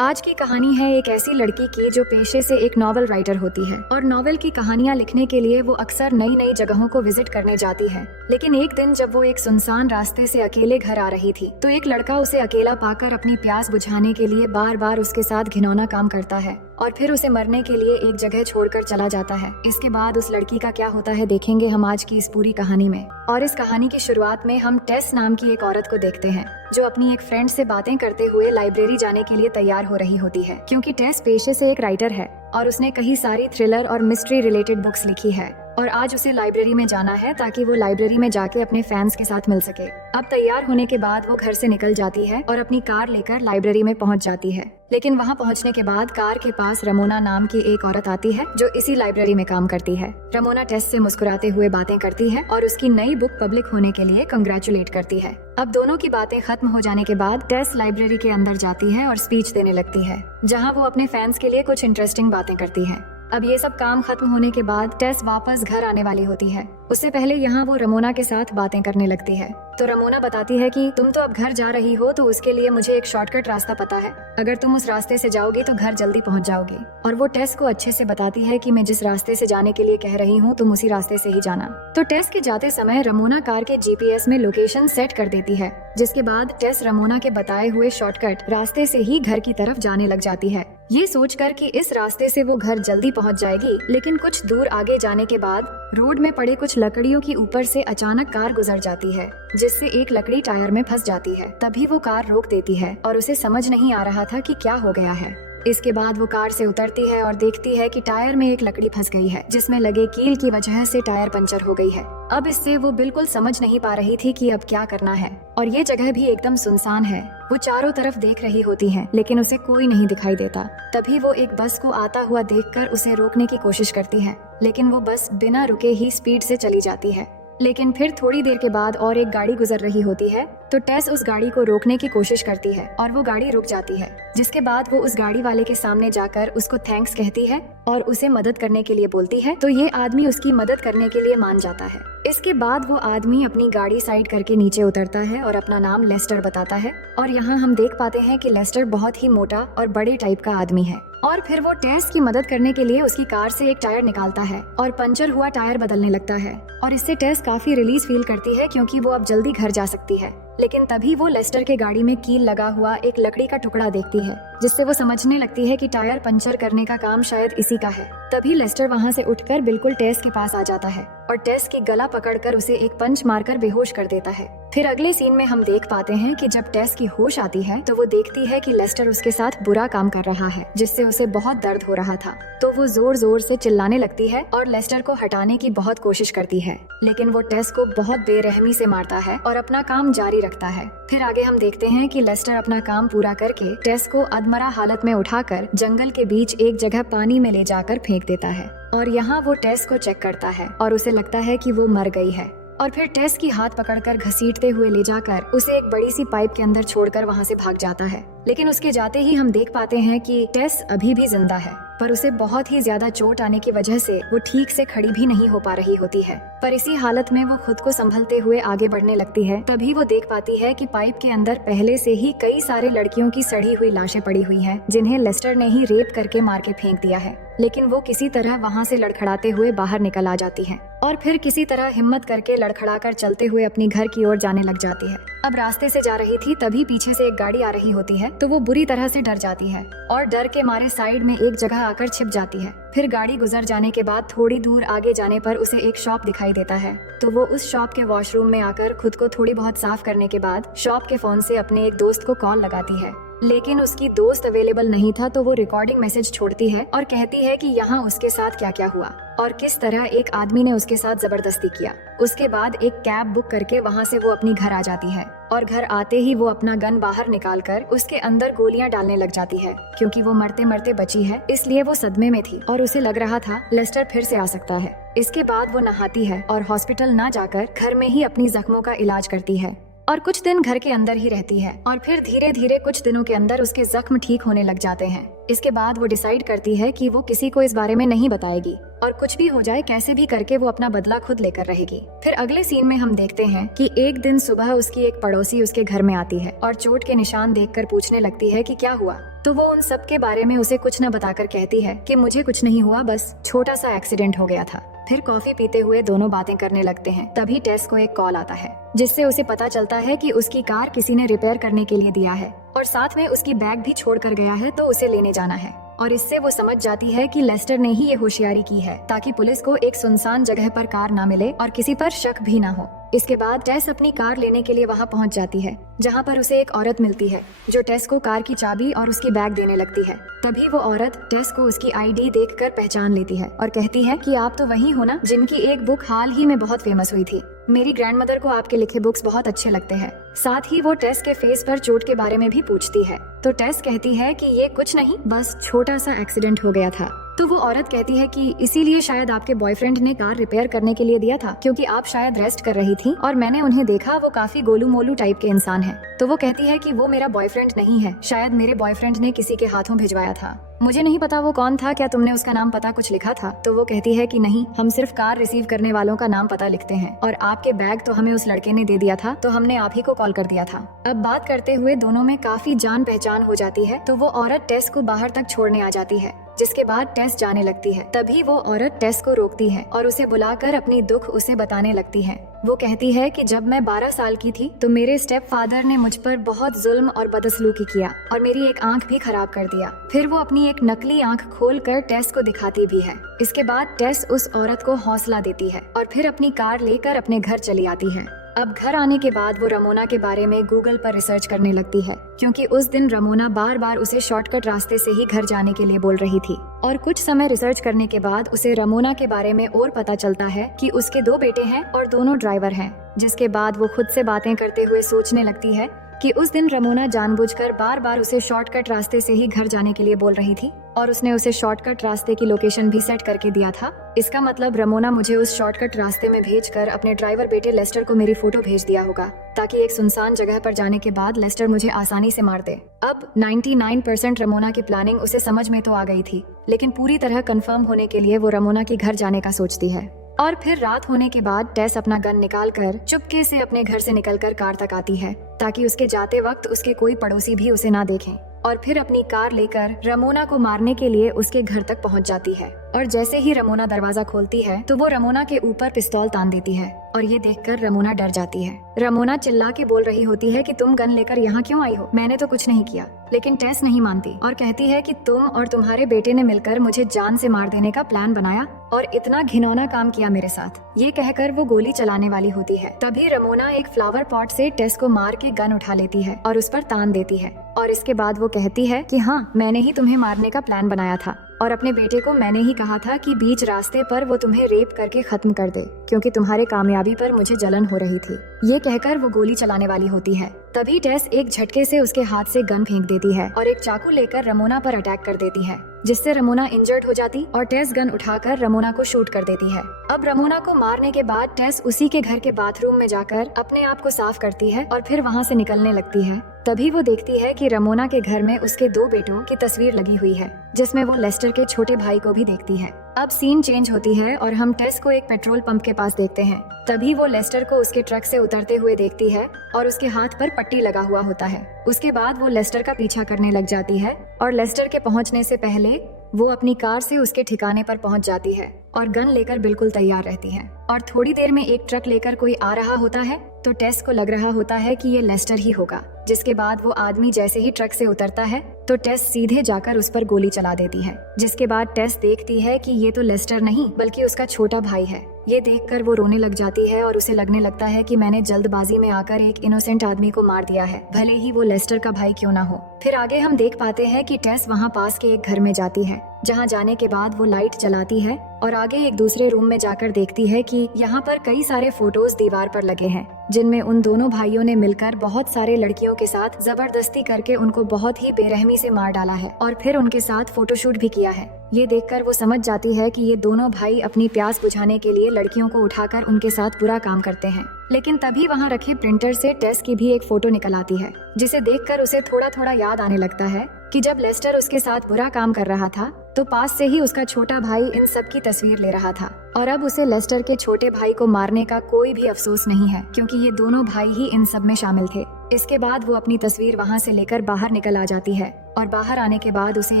आज की कहानी है एक ऐसी लड़की की जो पेशे से एक नॉवल राइटर होती है और नॉवल की कहानियां लिखने के लिए वो अक्सर नई नई जगहों को विजिट करने जाती है। लेकिन एक दिन जब वो एक सुनसान रास्ते से अकेले घर आ रही थी तो एक लड़का उसे अकेला पाकर अपनी प्यास बुझाने के लिए बार बार उसके साथ घिनौना काम करता है और फिर उसे मरने के लिए एक जगह छोड़कर चला जाता है। इसके बाद उस लड़की का क्या होता है देखेंगे हम आज की इस पूरी कहानी में। और इस कहानी की शुरुआत में हम टेस नाम की एक औरत को देखते हैं जो अपनी एक फ्रेंड से बातें करते हुए लाइब्रेरी जाने के लिए तैयार हो रही होती है, क्योंकि टेस पेशे से एक राइटर है और उसने कई सारी थ्रिलर और मिस्ट्री रिलेटेड बुक्स लिखी है और आज उसे लाइब्रेरी में जाना है ताकि वो लाइब्रेरी में जाके अपने फैंस के साथ मिल सके। अब तैयार होने के बाद वो घर से निकल जाती है और अपनी कार लेकर लाइब्रेरी में पहुंच जाती है। लेकिन वहां पहुंचने के बाद कार के पास रमोना नाम की एक औरत आती है जो इसी लाइब्रेरी में काम करती है। रमोना टेस से मुस्कुराते हुए बातें करती है और उसकी नई बुक पब्लिक होने के लिए कंग्रेचुलेट करती है। अब दोनों की बातें खत्म हो जाने के बाद टेस लाइब्रेरी के अंदर जाती है और स्पीच देने लगती है जहाँ वो अपने फैंस के लिए कुछ इंटरेस्टिंग बातें करती है। अब ये सब काम खत्म होने के बाद टेस वापस घर आने वाली होती है। उससे पहले यहाँ वो रमोना के साथ बातें करने लगती है तो रमोना बताती है कि तुम तो अब घर जा रही हो तो उसके लिए मुझे एक शॉर्टकट रास्ता पता है। अगर तुम उस रास्ते से जाओगी तो घर जल्दी पहुँच जाओगी। और वो टेस को अच्छे से बताती है कि मैं जिस रास्ते से जाने के लिए कह रही हूँ तुम उसी रास्ते से ही जाना। तो टेस के जाते समय रमोना कार के जीपीएस में लोकेशन सेट कर देती है, जिसके बाद टेस रमोना के बताए हुए शॉर्टकट रास्ते से ही घर की तरफ जाने लग जाती है, ये सोचकर कि इस रास्ते से वो घर जल्दी पहुंच जाएगी। लेकिन कुछ दूर आगे जाने के बाद रोड में पड़े कुछ लकड़ियों के ऊपर से अचानक कार गुजर जाती है जिससे एक लकड़ी टायर में फंस जाती है। तभी वो कार रोक देती है और उसे समझ नहीं आ रहा था कि क्या हो गया है। इसके बाद वो कार से उतरती है और देखती है कि टायर में एक लकड़ी फंस गई है जिसमें लगे कील की वजह से टायर पंचर हो गई है। अब इससे वो बिल्कुल समझ नहीं पा रही थी कि अब क्या करना है और ये जगह भी एकदम सुनसान है। वो चारों तरफ देख रही होती है लेकिन उसे कोई नहीं दिखाई देता। तभी वो एक बस को आता हुआ देखकर उसे रोकने की कोशिश करती है, लेकिन वो बस बिना रुके ही स्पीड से चली जाती है। लेकिन फिर थोड़ी देर के बाद और एक गाड़ी गुजर रही होती है तो टेस उस गाड़ी को रोकने की कोशिश करती है और वो गाड़ी रुक जाती है, जिसके बाद वो उस गाड़ी वाले के सामने जाकर उसको थैंक्स कहती है और उसे मदद करने के लिए बोलती है तो ये आदमी उसकी मदद करने के लिए मान जाता है। इसके बाद वो आदमी अपनी गाड़ी साइड करके नीचे उतरता है और अपना नाम लेस्टर बताता है और यहाँ हम देख पाते हैं कि लेस्टर बहुत ही मोटा और बड़े टाइप का आदमी है। और फिर वो टेस की मदद करने के लिए उसकी कार से एक टायर निकालता है और पंचर हुआ टायर बदलने लगता है और इससे टेस काफी रिलीज फील करती है क्योंकि वो अब जल्दी घर जा सकती है। लेकिन तभी वो लेस्टर के गाड़ी में कील लगा हुआ एक लकड़ी का टुकड़ा देखती है जिससे वो समझने लगती है कि टायर पंचर करने का काम शायद इसी का है। तभी लेस्टर वहाँ से उठकर बिल्कुल टेस के पास आ जाता है और टेस की गला पकड़कर उसे एक पंच मारकर बेहोश कर देता है। फिर अगले सीन में हम देख पाते हैं कि जब टेस की होश आती है तो वो देखती है कि लेस्टर उसके साथ बुरा काम कर रहा है जिससे उसे बहुत दर्द हो रहा था। तो वो जोर जोर से चिल्लाने लगती है और लेस्टर को हटाने की बहुत कोशिश करती है, लेकिन वो टेस को बहुत बेरहमी से मारता है और अपना काम जारी रखता है। फिर आगे हम देखते हैं कि लेस्टर अपना काम पूरा करके टेस को अधमरा हालत में उठाकर जंगल के बीच एक जगह पानी में ले जाकर फेंक देता है और यहाँ वो टेस को चेक करता है और उसे लगता है कि वो मर गई है और फिर टेस की हाथ पकड़कर घसीटते हुए ले जाकर उसे एक बड़ी सी पाइप के अंदर छोड़कर वहाँ से भाग जाता है। लेकिन उसके जाते ही हम देख पाते हैं कि टेस अभी भी जिंदा है, पर उसे बहुत ही ज्यादा चोट आने की वजह से वो ठीक से खड़ी भी नहीं हो पा रही होती है। पर इसी हालत में वो खुद को संभलते हुए आगे बढ़ने लगती है। तभी वो देख पाती है कि पाइप के अंदर पहले से ही कई सारे लड़कियों की सड़ी हुई लाशें पड़ी हुई हैं, जिन्हें लेस्टर ने ही रेप करके मार के फेंक दिया है। लेकिन वो किसी तरह वहाँ से लड़खड़ाते हुए बाहर निकल आ जाती है और फिर किसी तरह हिम्मत करके लड़खड़ाकर चलते हुए अपनी घर की ओर जाने लग जाती है। अब रास्ते से जा रही थी तभी पीछे से एक गाड़ी आ रही होती है तो वो बुरी तरह से डर जाती है और डर के मारे साइड में एक जगह आकर छिप जाती है। फिर गाड़ी गुजर जाने के बाद थोड़ी दूर आगे जाने पर उसे एक शॉप दिखाई देता है तो वो उस शॉप के वॉशरूम में आकर खुद को थोड़ी बहुत साफ करने के बाद शॉप के फोन से अपने एक दोस्त को कॉल लगाती है। लेकिन उसकी दोस्त अवेलेबल नहीं था तो वो रिकॉर्डिंग मैसेज छोड़ती है और कहती है कि यहाँ उसके साथ क्या क्या हुआ और किस तरह एक आदमी ने उसके साथ जबरदस्ती किया। उसके बाद एक कैब बुक करके वहाँ से वो अपनी घर आ जाती है और घर आते ही वो अपना गन बाहर निकालकर उसके अंदर गोलियां डालने लग जाती है क्योंकि वो मरते मरते बची है, इसलिए वो सदमे में थी और उसे लग रहा था लेस्टर फिर से आ सकता है। इसके बाद वो नहाती है और हॉस्पिटल ना जाकर घर में ही अपनी जख्मों का इलाज करती है और कुछ दिन घर के अंदर ही रहती है और फिर धीरे धीरे कुछ दिनों के अंदर उसके जख्म ठीक होने लग जाते हैं। इसके बाद वो डिसाइड करती है कि वो किसी को इस बारे में नहीं बताएगी और कुछ भी हो जाए कैसे भी करके वो अपना बदला खुद लेकर रहेगी। फिर अगले सीन में हम देखते हैं कि एक दिन सुबह उसकी एक पड़ोसी उसके घर में आती है और चोट के निशान देखकर पूछने लगती है कि क्या हुआ। तो वो उन सब के बारे में उसे कुछ न बताकर कहती है कि मुझे कुछ नहीं हुआ, बस छोटा सा एक्सीडेंट हो गया था। फिर कॉफी पीते हुए दोनों बातें करने लगते हैं। तभी टेस को एक कॉल आता है जिससे उसे पता चलता है कि उसकी कार किसी ने रिपेयर करने के लिए दिया है और साथ में उसकी बैग भी छोड़ कर गया है, तो उसे लेने जाना है। और इससे वो समझ जाती है कि लेस्टर ने ही ये होशियारी की है ताकि पुलिस को एक सुनसान जगह पर कार ना मिले और किसी पर शक भी ना हो। इसके बाद टेस अपनी कार लेने के लिए वहाँ पहुँच जाती है जहाँ पर उसे एक औरत मिलती है जो टेस को कार की चाबी और उसकी बैग देने लगती है। तभी वो औरत टेस को उसकी आईडी देखकर पहचान लेती है और कहती है कि आप तो वही हो ना जिनकी एक बुक हाल ही में बहुत फेमस हुई थी। मेरी ग्रैंडमदर को आपके लिखे बुक्स बहुत अच्छे लगते हैं। साथ ही वो टेस के फेस पर चोट के बारे में भी पूछती है। तो टेस कहती है कि ये कुछ नहीं, बस छोटा सा एक्सीडेंट हो गया था। तो वो औरत कहती है कि इसीलिए शायद आपके बॉयफ्रेंड ने कार रिपेयर करने के लिए दिया था, क्योंकि आप शायद रेस्ट कर रही थी और मैंने उन्हें देखा, वो काफी गोलू मोलू टाइप के इंसान हैं। तो वो कहती है कि वो मेरा बॉयफ्रेंड नहीं है, शायद मेरे बॉयफ्रेंड ने किसी के हाथों भिजवाया था। मुझे नहीं पता वो कौन था, क्या तुमने उसका नाम पता कुछ लिखा था? तो वो कहती है कि नहीं, हम सिर्फ कार रिसीव करने वालों का नाम पता लिखते हैं और आपके बैग तो हमें उस लड़के ने दे दिया था, तो हमने आप ही को कॉल कर दिया था। अब बात करते हुए दोनों में काफी जान पहचान हो जाती है। तो वो औरत टेस को बाहर तक छोड़ने आ जाती है, जिसके बाद टेस जाने लगती है। तभी वो औरत टेस को रोकती है और उसे बुलाकर अपनी दुख उसे बताने लगती है। वो कहती है कि जब मैं 12 साल की थी तो मेरे स्टेप फादर ने मुझ पर बहुत जुल्म और बदसलूकी किया और मेरी एक आंख भी खराब कर दिया। फिर वो अपनी एक नकली आंख खोलकर टेस को दिखाती भी है। इसके बाद टेस उस औरत को हौसला देती है और फिर अपनी कार लेकर अपने घर चली आती है। अब घर आने के बाद वो रमोना के बारे में गूगल पर रिसर्च करने लगती है, क्योंकि उस दिन रमोना बार बार उसे शॉर्टकट रास्ते से ही घर जाने के लिए बोल रही थी। और कुछ समय रिसर्च करने के बाद उसे रमोना के बारे में और पता चलता है कि उसके 2 बेटे हैं और दोनों ड्राइवर हैं। जिसके बाद वो खुद से बातें करते हुए सोचने लगती है कि उस दिन रमोना जानबूझकर बार बार उसे शॉर्टकट रास्ते से ही घर जाने के लिए बोल रही थी और उसने उसे शॉर्टकट रास्ते की लोकेशन भी सेट करके दिया था। इसका मतलब रमोना मुझे उस शॉर्टकट रास्ते में भेजकर अपने ड्राइवर बेटे लेस्टर को मेरी फोटो भेज दिया होगा, ताकि एक सुनसान जगह पर जाने के बाद लेस्टर मुझे आसानी से मार दे। अब 99% रमोना की प्लानिंग उसे समझ में तो आ गई थी, लेकिन पूरी तरह कंफर्म होने के लिए वो रमोना के घर जाने का सोचती है। और फिर रात होने के बाद टेस अपना गन निकालकर चुपके से अपने घर से निकलकर कार तक आती है, ताकि उसके जाते वक्त उसके कोई पड़ोसी भी उसे ना देखें। और फिर अपनी कार लेकर रमोना को मारने के लिए उसके घर तक पहुंच जाती है। और जैसे ही रमोना दरवाजा खोलती है तो वो रमोना के ऊपर पिस्तौल तान देती है और ये देखकर रमोना डर जाती है। रमोना चिल्ला के बोल रही होती है कि तुम गन लेकर यहाँ क्यों आई हो, मैंने तो कुछ नहीं किया। लेकिन टेस नहीं मानती और कहती है कि तुम और तुम्हारे बेटे ने मिलकर मुझे जान से मार देने का प्लान बनाया और इतना घिनौना काम किया मेरे साथ। ये कहकर वो गोली चलाने वाली होती है। तभी रमोना एक फ्लावर पॉट से टेस को मार के गन उठा लेती है और उस पर तान देती है। और इसके बाद वो कहती है कि हाँ, मैंने ही तुम्हें मारने का प्लान बनाया था और अपने बेटे को मैंने ही कहा था कि बीच रास्ते पर वो तुम्हें रेप करके खत्म कर दे, क्योंकि तुम्हारे कामयाबी पर मुझे जलन हो रही थी। ये कहकर वो गोली चलाने वाली होती है। तभी टेस एक झटके से उसके हाथ से गन फेंक देती है और एक चाकू लेकर रमोना पर अटैक कर देती है, जिससे रमोना इंजर्ड हो जाती और टेस गन उठाकर रमोना को शूट कर देती है। अब रमोना को मारने के बाद टेस उसी के घर के बाथरूम में जाकर अपने आप को साफ करती है और फिर वहाँ से निकलने लगती है। तभी वो देखती है कि रमोना के घर में उसके 2 बेटों की तस्वीर लगी हुई है, जिसमें वो लेस्टर के छोटे भाई को भी देखती है। अब सीन चेंज होती है और हम टेस को एक पेट्रोल पंप के पास देखते हैं। तभी वो लेस्टर को उसके ट्रक से उतरते हुए देखती है और उसके हाथ पर पट्टी लगा हुआ होता है। उसके बाद वो लेस्टर का पीछा करने लग जाती है और लेस्टर के पहुंचने से पहले वो अपनी कार से उसके ठिकाने पर पहुंच जाती है और गन लेकर बिल्कुल तैयार रहती है। और थोड़ी देर में एक ट्रक लेकर कोई आ रहा होता है तो टेस को लग रहा होता है कि ये लेस्टर ही होगा। जिसके बाद वो आदमी जैसे ही ट्रक से उतरता है तो टेस सीधे जाकर उस पर गोली चला देती है। जिसके बाद टेस देखती है कि ये तो लेस्टर नहीं बल्कि उसका छोटा भाई है। ये देखकर वो रोने लग जाती है और उसे लगने लगता है कि मैंने जल्दबाजी में आकर एक इनोसेंट आदमी को मार दिया है, भले ही वो लेस्टर का भाई क्यों ना हो। फिर आगे हम देख पाते हैं कि टेस वहाँ पास के एक घर में जाती है, जहाँ जाने के बाद वो लाइट जलाती है और आगे एक दूसरे रूम में जाकर देखती है कि यहाँ पर कई सारे फोटोज दीवार पर लगे हैं, जिनमें उन दोनों भाइयों ने मिलकर बहुत सारे लड़कियों के साथ जबरदस्ती करके उनको बहुत ही बेरहमी से मार डाला है और फिर उनके साथ फोटोशूट भी किया है। ये देखकर वो समझ जाती है कि ये दोनों भाई अपनी प्यास बुझाने के लिए लड़कियों को उठाकर उनके साथ बुरा काम करते हैं। लेकिन तभी वहाँ रखे प्रिंटर से टेस की भी एक फोटो निकल आती है, जिसे देखकर उसे थोड़ा थोड़ा याद आने लगता है कि जब लेस्टर उसके साथ बुरा काम कर रहा था तो पास से ही उसका छोटा भाई इन सब की तस्वीर ले रहा था और अब उसे लेस्टर के छोटे भाई को मारने का कोई भी अफसोस नहीं है, क्योंकि ये दोनों भाई ही इन सब में शामिल थे। इसके बाद वो अपनी तस्वीर वहाँ से लेकर बाहर निकल आ जाती है और बाहर आने के बाद उसे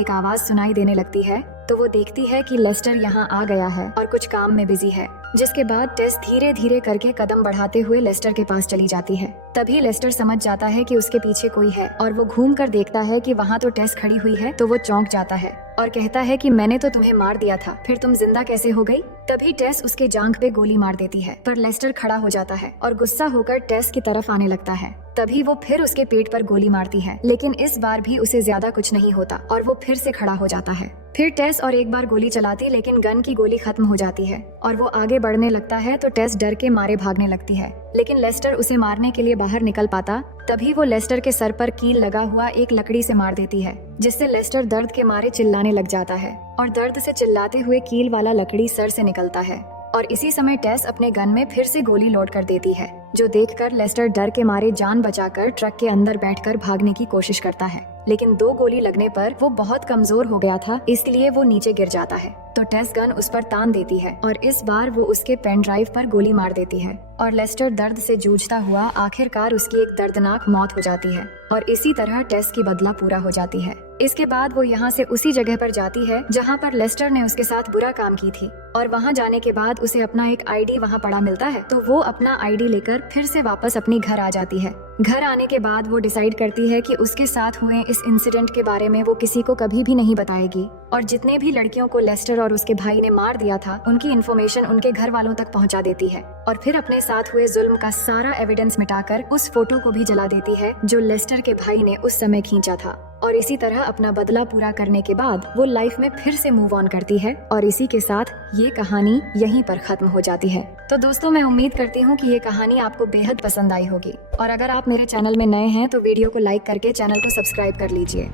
एक आवाज सुनाई देने लगती है, तो वो देखती है कि लेस्टर यहाँ आ गया है और कुछ काम में बिजी है। जिसके बाद टेस धीरे धीरे करके कदम बढ़ाते हुए लेस्टर के पास चली जाती है। तभी लेस्टर समझ जाता है कि उसके पीछे कोई है और वो घूम कर देखता है कि वहाँ तो टेस खड़ी हुई है, तो वो चौंक जाता है और कहता है कि मैंने तो तुम्हें मार दिया था, फिर तुम जिंदा कैसे हो गई? तभी टेस उसके जांघ पे गोली मार देती है, पर लेस्टर खड़ा हो जाता है और गुस्सा होकर टेस की तरफ आने लगता है। तभी वो फिर उसके पेट पर गोली मारती है, लेकिन इस बार भी उसे ज्यादा कुछ नहीं होता और वो फिर से खड़ा हो जाता है। फिर टेस और एक बार गोली चलाती, लेकिन गन की गोली खत्म हो जाती है और वो आगे बढ़ने लगता है, तो टेस डर के मारे भागने लगती है, लेकिन लेस्टर उसे मारने के लिए बाहर निकल पाता। तभी वो लेस्टर के सर पर कील लगा हुआ एक लकड़ी से मार देती है, जिससे लेस्टर दर्द के मारे चिल्लाने लग जाता है और दर्द से चिल्लाते हुए कील वाला लकड़ी सर से निकलता है। और इसी समय टेस अपने गन में फिर से गोली लोड कर देती है, जो देखकर लेस्टर डर के मारे जान बचाकर ट्रक के अंदर बैठकर भागने की कोशिश करता है, लेकिन 2 गोली लगने पर वो बहुत कमजोर हो गया था, इसलिए वो नीचे गिर जाता है। तो टेस गन उस पर तान देती है और इस बार वो उसके पेन ड्राइव पर गोली मार देती है और लेस्टर दर्द से जूझता हुआ आखिरकार उसकी एक दर्दनाक मौत हो जाती है और इसी तरह टेस की बदला पूरा हो जाती है। इसके बाद वो यहाँ से उसी जगह पर जाती है जहाँ पर लेस्टर ने उसके साथ बुरा काम की थी और वहाँ जाने के बाद उसे अपना एक आईडी वहाँ पड़ा मिलता है, तो वो अपना आईडी लेकर फिर से वापस अपने घर आ जाती है। घर आने के बाद वो डिसाइड करती है कि उसके साथ हुए इस इंसिडेंट के बारे में वो किसी को कभी भी नहीं बताएगी और जितने भी लड़कियों को लेस्टर और उसके भाई ने मार दिया था उनकी इन्फॉर्मेशन उनके घर वालों तक पहुंचा देती है और फिर अपने साथ हुए जुल्म का सारा एविडेंस मिटाकर उस फोटो को भी जला देती है जो लेस्टर के भाई ने उस समय खींचा था। और इसी तरह अपना बदला पूरा करने के बाद वो लाइफ में फिर से मूव ऑन करती है और इसी के साथ ये कहानी यहीं पर खत्म हो जाती है। तो दोस्तों, मैं उम्मीद करती हूँ कि ये कहानी आपको बेहद पसंद आई होगी और अगर आप मेरे चैनल में नए हैं तो वीडियो को लाइक करके चैनल को सब्सक्राइब कर लीजिए।